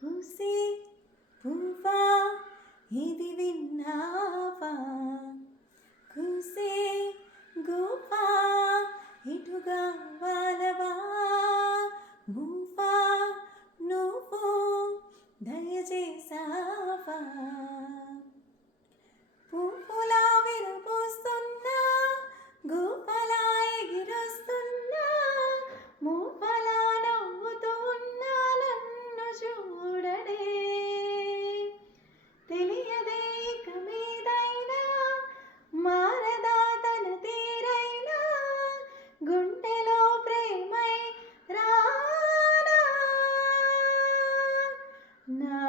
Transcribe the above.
పూసే పువ్వా ఇది విన్నావా, కూసే గువ్వా ఇటుగా వాలవా, గువ్వా నువ్వు దయచేసావా. పువ్వులా విరబూస్తున్నా, గువ్వలా ఎగిరొస్తున్నా, మువ్వలా నవ్వుతూ ఉన్నా నన్ను చూడడే. తెలియదే ఇక మీదైనా మారదా తన తీరైనా, గుండెలో ప్రేమై రానా. నా